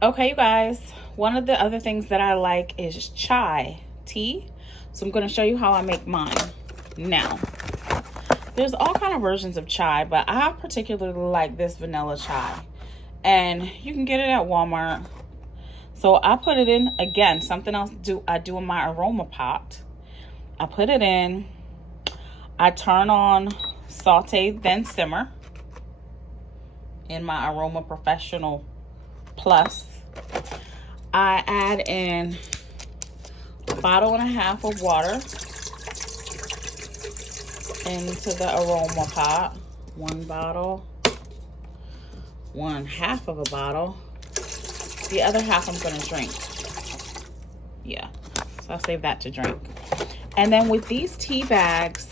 Okay, you guys, one of the other things that I like is chai tea. So I'm going to show you how I make mine. Now, there's all kind of versions of chai, but I particularly like this vanilla chai. And you can get it at Walmart. So I put it in, again, something else I do in my aroma pot. I put it in, I turn on saute, then simmer in my Aroma Professional Plus. I add in a bottle and a half of water into the aroma pot. One bottle, one half of a bottle. The other half I'm gonna drink. Yeah, so I'll save that to drink. And then with these tea bags,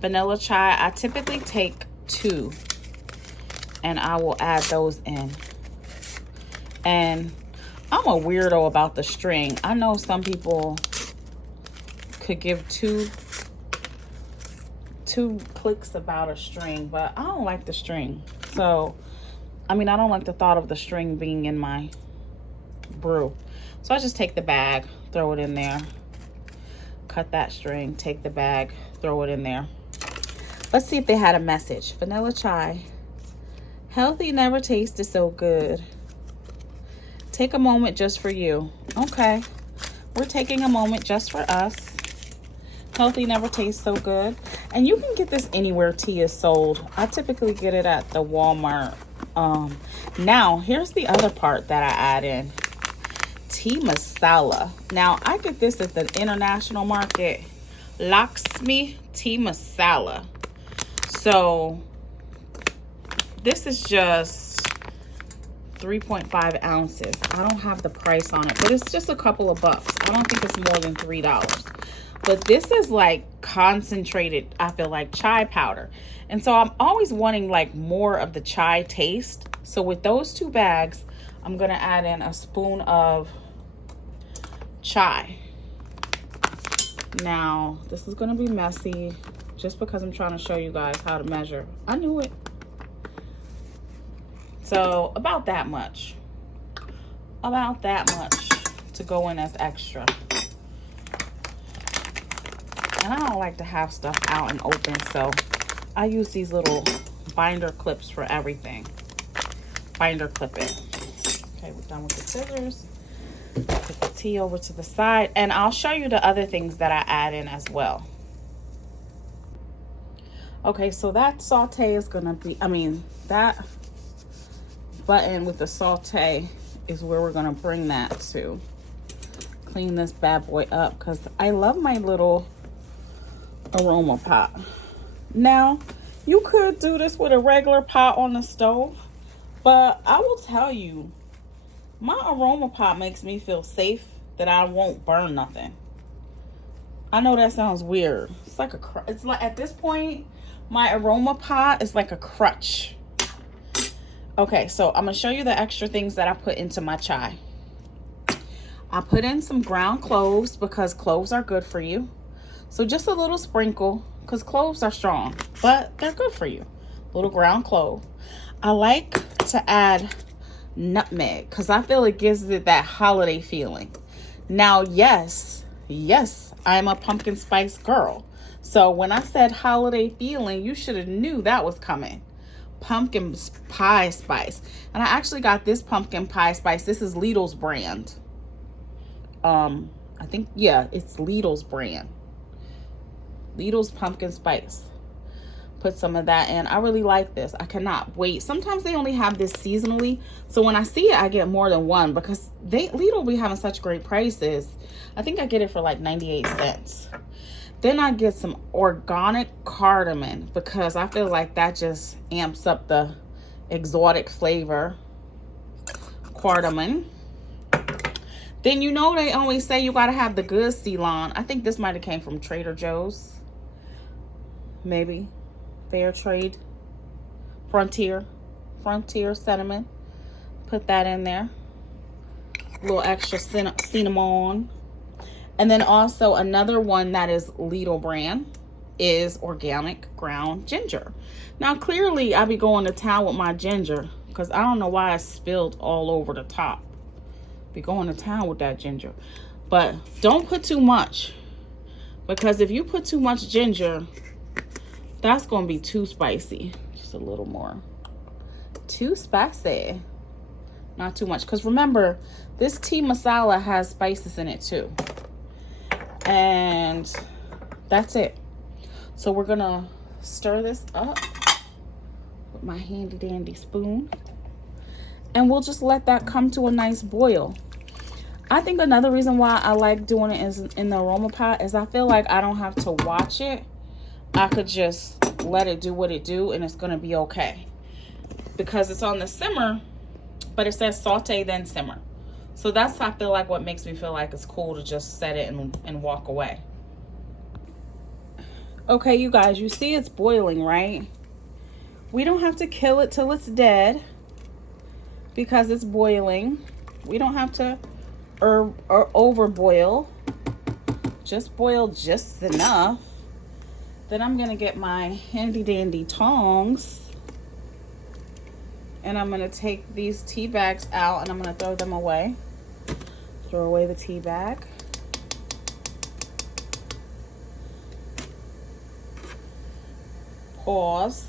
vanilla chai, I typically take 2 and I will add those in. And I'm a weirdo about the string. I know some people could give two clicks about a string, but I don't like the string. So, I mean, I don't like the thought of the string being in my brew. So I just take the bag, throw it in there, cut that string, take the bag, throw it in there. Let's see if they had a message. Vanilla chai. Healthy never tasted so good. Take a moment just for you. Okay, we're taking a moment just for us. Healthy never tastes so good. And you can get this anywhere tea is sold. I typically get it at the Walmart. Now, here's the other part that I add in. Tea masala. Now, I get this at the international market. Lakshmi tea masala. So, this is just 3.5 ounces. I don't have the price on it, but it's just a couple of bucks. I don't think it's more than $3. But this is like concentrated, I feel like, chai powder. And so I'm always wanting like more of the chai taste. So with those 2 bags, I'm gonna add in a spoon of chai. Now, this is gonna be messy just because I'm trying to show you guys how to measure. I knew it. So about that much to go in as extra. And I don't like to have stuff out and open, so I use these little binder clips for everything. Binder clip it. Okay, we're done with the scissors. Put the tea over to the side, and I'll show you the other things that I add in as well. Okay, so that saute is gonna be, that button with the saute is where we're gonna bring that to. Clean this bad boy up because I love my little aroma pot. Now, you could do this with a regular pot on the stove, but I will tell you, my aroma pot makes me feel safe that I won't burn nothing. I know that sounds weird. It's like it's like at this point, my aroma pot is like a crutch. Okay, so I'm gonna show you the extra things that I put into my chai. I put in some ground cloves because cloves are good for you. So just a little sprinkle because cloves are strong, but they're good for you. Little ground clove. I like to add nutmeg because I feel it gives it that holiday feeling. Now, yes, I'm a pumpkin spice girl. So when I said holiday feeling, you should have knew that was coming. Pumpkin pie spice. And I actually got this pumpkin pie spice. This is Lidl's brand. I think, yeah, it's Lidl's brand. Lidl's pumpkin spice. Put some of that in. I really like this. I cannot wait. Sometimes they only have this seasonally. So when I see it, I get more than one because Lidl be having such great prices. I think I get it for like 98 cents. Then I get some organic cardamom because I feel like that just amps up the exotic flavor. Cardamom. Then you know they always say you gotta have the good Ceylon. I think this might have came from Trader Joe's. Maybe. Fair Trade. Frontier cinnamon. Put that in there. A little extra cinnamon. And then also another one that is Lidl brand is organic ground ginger. Now clearly I be going to town with my ginger because I don't know why I spilled all over the top. Be going to town with that ginger. But don't put too much, because if you put too much ginger, that's going to be too spicy. Just a little more. Too spicy. Not too much, because remember, this tea masala has spices in it too. And that's it. So we're going to stir this up with my handy dandy spoon. And we'll just let that come to a nice boil. I think another reason why I like doing it is in the Aroma pot is I feel like I don't have to watch it. I could just let it do what it do and it's going to be okay. Because it's on the simmer, but it says saute then simmer. So that's, I feel like, what makes me feel like it's cool to just set it and walk away. Okay, you guys, you see it's boiling, right? We don't have to kill it till it's dead because it's boiling. We don't have to or over boil. Just boil just enough. Then I'm gonna get my handy dandy tongs and I'm gonna take these tea bags out and I'm gonna throw them away. Throw away the tea bag. Pause.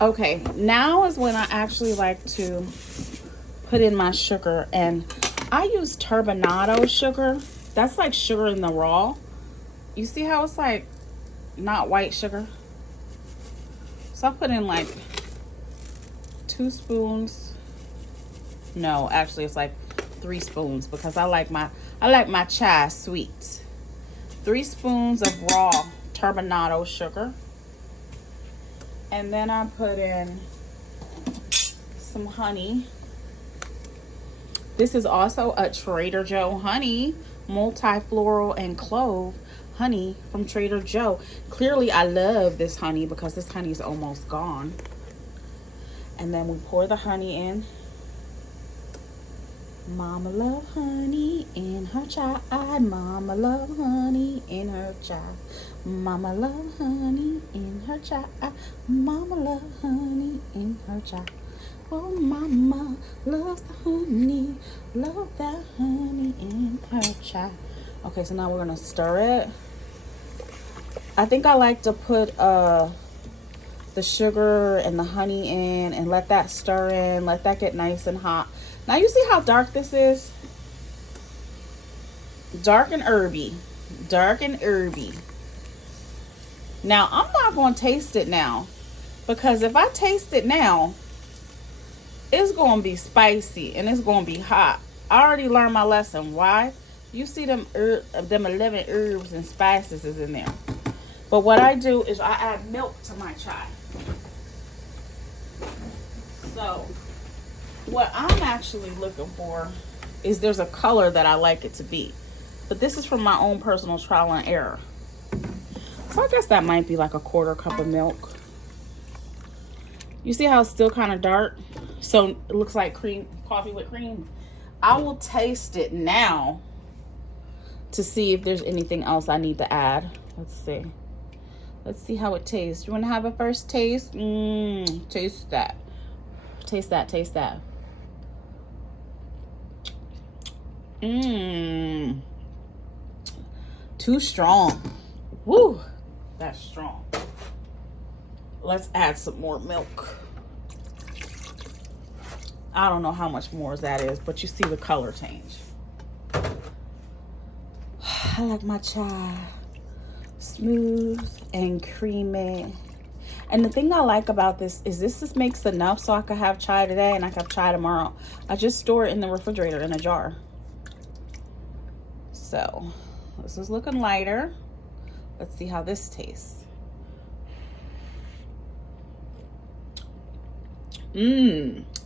Okay, now is when I actually like to put in my sugar, and I use turbinado sugar. That's like sugar in the raw. You see how it's like not white sugar? So I put in like 2 spoons. No, actually it's like 3 spoons because I like my chai sweet. 3 spoons of raw turbinado sugar. And then I put in some honey. This is also a Trader Joe honey, multi-floral and clove honey from Trader Joe. Clearly I love this honey because this honey is almost gone. And then we pour the honey in. Mama love honey in her chai. Mama love honey in her chai. Mama love honey in her chai. Mama love honey in her chai. Oh, mama loves the honey. Love that honey in her chai. Okay, so now we're gonna stir it. I think I like to put the sugar and the honey in and let that stir in, let that get nice and hot. Now you see how dark this is? Dark and herby. Dark and herby. Now I'm not going to taste it now, because if I taste it now, it's going to be spicy and it's going to be hot. I already learned my lesson. Why? You see them 11 herbs and spices is in there. But what I do is I add milk to my chai. So what I'm actually looking for is there's a color that I like it to be. But this is from my own personal trial and error. So I guess that might be like a 1/4 cup of milk. You see how it's still kind of dark? So it looks like cream, coffee with cream. I will taste it now to see if there's anything else I need to add. Let's see. Let's see how it tastes. You want to have a first taste? Taste that. Taste that. Taste that. Too strong. Woo. That's strong. Let's add some more milk. I don't know how much more that is, but you see the color change. I like my chai smooth and creamy. And the thing I like about this is this makes enough so I could have chai today and I could have chai tomorrow. I just store it in the refrigerator in a jar. So this is looking lighter. Let's see how this tastes.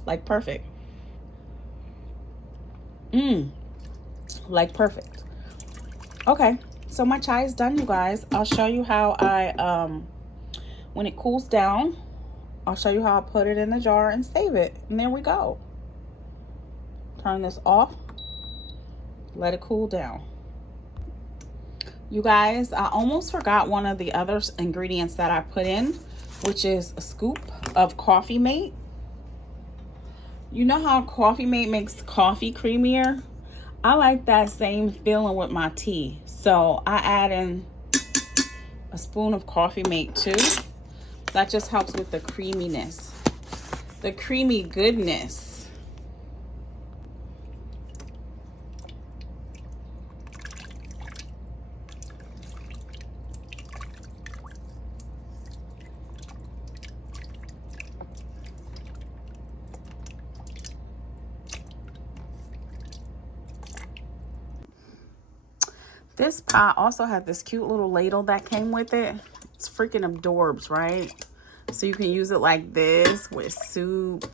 Like perfect. Like perfect. Okay, so my chai is done, you guys. I'll show you how I when it cools down, I'll show you how I put it in the jar and save it. And there we go. Turn this off. Let it cool down. You guys, I almost forgot one of the other ingredients that I put in, which is a scoop of Coffee Mate. You know how Coffee Mate makes coffee creamier? I like that same feeling with my tea. So I add in a spoon of Coffee Mate too. That just helps with the creaminess, the creamy goodness. This pot also had this cute little ladle that came with it. It's freaking adorbs, right? So you can use it like this with soup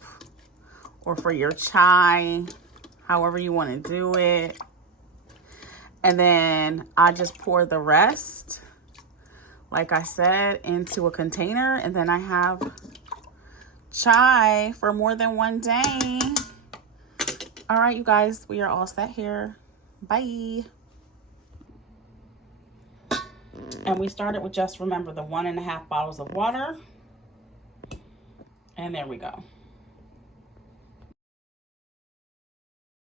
or for your chai, however you want to do it. And then I just pour the rest, like I said, into a container. And then I have chai for more than one day. All right, you guys, we are all set here. Bye. And we started with just, remember, the 1.5 bottles of water. And there we go.